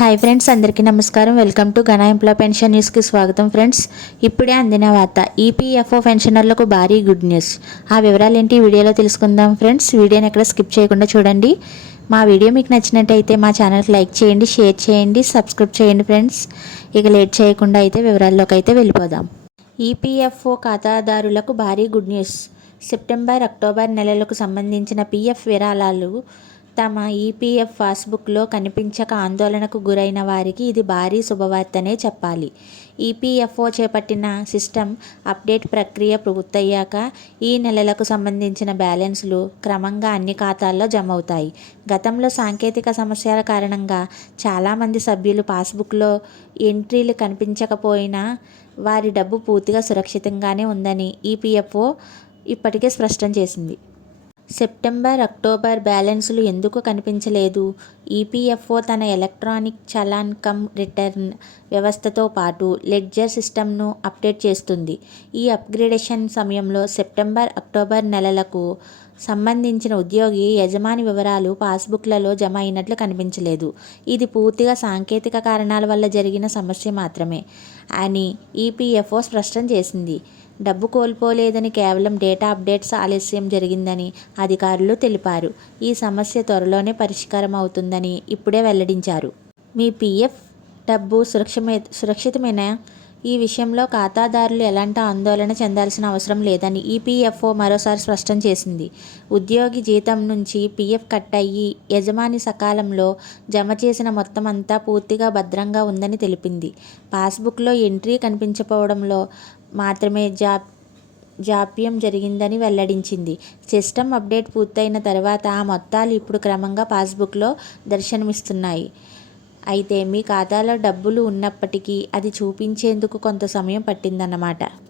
Hi friends అందరికీ నమస్కారం. Welcome to ఘన ఎంప్లాయ్ పెన్షన్ న్యూస్కి స్వాగతం ఫ్రెండ్స్ ఇప్పుడే అందిన వార్త ఈపీఎఫ్ఓ పెన్షనర్లకు భారీ గుడ్ న్యూస్ ఆ వివరాలు ఏంటి వీడియోలో తెలుసుకుందాం ఫ్రెండ్స్ వీడియోని ఎక్కడ స్కిప్ చేయకుండా చూడండి. మా వీడియో మీకు నచ్చినట్టయితే మా ఛానల్కి లైక్ చేయండి షేర్ చేయండి సబ్స్క్రైబ్ చేయండి ఫ్రెండ్స్ ఇక లేట్ చేయకుండా అయితే వివరాల్లోకి అయితే వెళ్ళిపోదాం. ఈపీఎఫ్ఓ ఖాతాదారులకు భారీ గుడ్ న్యూస్ సెప్టెంబర్ అక్టోబర్ నెలలకు సంబంధించిన పీఎఫ్ విరాళాలు తమ ఈపీఎఫ్ పాస్బుక్లో కనిపించక ఆందోళనకు గురైన వారికి ఇది భారీ శుభవార్తనే చెప్పాలి. ఈపీఎఫ్ఓ చేపట్టిన సిస్టమ్ అప్డేట్ ప్రక్రియ పూర్తయ్యాక ఈ నెలలకు సంబంధించిన బ్యాలెన్స్లు క్రమంగా అన్ని ఖాతాల్లో జమ అవుతాయి గతంలో సాంకేతిక సమస్యల కారణంగా చాలామంది సభ్యులు పాస్బుక్లో ఎంట్రీలు కనిపించకపోయినా వారి డబ్బు పూర్తిగా సురక్షితంగానే ఉందని ఈపీఎఫ్ఓ ఇప్పటికే స్పష్టం చేసింది. సెప్టెంబర్ అక్టోబర్ బ్యాలెన్సులు ఎందుకు కనిపించలేదు? ఈపీఎఫ్ఓ తన ఎలక్ట్రానిక్ చలాన్ కమ్ రిటర్న్ వ్యవస్థతో పాటు లెడ్జర్ సిస్టమ్ను అప్డేట్ చేస్తుంది. ఈ అప్గ్రేడేషన్ సమయంలో సెప్టెంబర్ అక్టోబర్ నెలలకు సంబంధించిన ఉద్యోగి యజమాని వివరాలు పాస్బుక్లలో జమ అయినట్లు కనిపించలేదు. ఇది పూర్తిగా సాంకేతిక కారణాల వల్ల జరిగిన సమస్య మాత్రమే అని ఈపీఎఫ్ఓ స్పష్టం చేసింది. డబ్బు కోల్పోలేదని కేవలం డేటా అప్డేట్స్ ఆలస్యం జరిగిందని అధికారులు తెలిపారు. ఈ సమస్య త్వరలోనే పరిష్కారం అవుతుందని ఇప్పుడే వెల్లడించారు. మీ పీఎఫ్ డబ్బు సురక్షమే సురక్షితమేనా? ఈ విషయంలో ఖాతాదారులు ఎలాంటి ఆందోళన చెందాల్సిన అవసరం లేదని ఈపీఎఫ్ఓ మరోసారి స్పష్టం చేసింది. ఉద్యోగి జీతం నుంచి పీఎఫ్ కట్ అయ్యి యజమాని సకాలంలో జమ చేసిన మొత్తం అంతా పూర్తిగా భద్రంగా ఉందని తెలిపింది. పాస్బుక్లో ఎంట్రీ కనిపించకపోవడంలో మాత్రమే జా జాప్యం జరిగిందని వెల్లడించింది. సిస్టమ్ అప్డేట్ పూర్తయిన తర్వాత ఆ మొత్తాలు ఇప్పుడు క్రమంగా పాస్బుక్లో దర్శనమిస్తున్నాయి. అయితే మీ ఖాతాలో డబ్బులు ఉన్నప్పటికీ అది చూపించేందుకు కొంత సమయం పట్టిందన్నమాట.